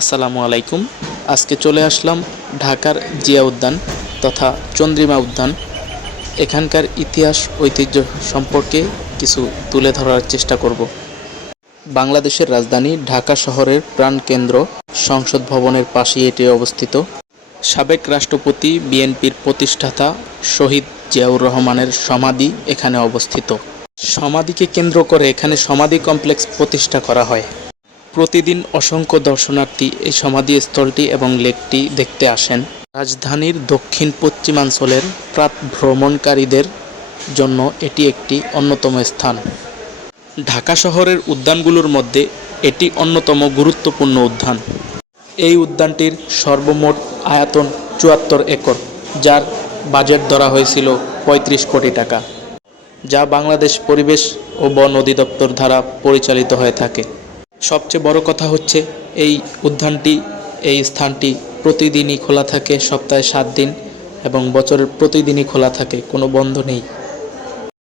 আসসালামু আলাইকুম। আজকে চলে আসলাম ঢাকার জিয়া উদ্যান তথা চন্দ্রিমা উদ্যান। এখানকার ইতিহাস, ঐতিহ্য সম্পর্কে কিছু তুলে ধরার চেষ্টা করব। বাংলাদেশের রাজধানী ঢাকা শহরের প্রাণকেন্দ্র সংসদ ভবনের পাশেই এটি অবস্থিত। সাবেক রাষ্ট্রপতি, বিএনপির প্রতিষ্ঠাতা শহীদ জিয়াউর রহমানের সমাধি এখানে অবস্থিত। সমাধিকে কেন্দ্র করে এখানে সমাধি কমপ্লেক্স প্রতিষ্ঠা করা হয়। প্রতিদিন অসংখ্য দর্শনার্থী এই সমাধিস্থলটি এবং লেকটি দেখতে আসেন। রাজধানীর দক্ষিণ পশ্চিমাঞ্চলের প্রাত ভ্রমণকারীদের জন্য এটি একটি অন্যতম স্থান। ঢাকা শহরের উদ্যানগুলোর মধ্যে এটি অন্যতম গুরুত্বপূর্ণ উদ্যান। এই উদ্যানটির সর্বমোট আয়তন চুয়াত্তর একর, যার বাজেট ধরা হয়েছিল পঁয়ত্রিশ কোটি টাকা, যা বাংলাদেশ পরিবেশ ও বন অধিদপ্তর দ্বারা পরিচালিত হয়ে থাকে। সবচেয়ে বড় কথা হচ্ছে এই উদ্যানটি, এই স্থানটি প্রতিদিনই খোলা থাকে, সপ্তাহে সাত দিন এবং বছরের প্রতিদিনই খোলা থাকে, কোনো বন্ধ নেই।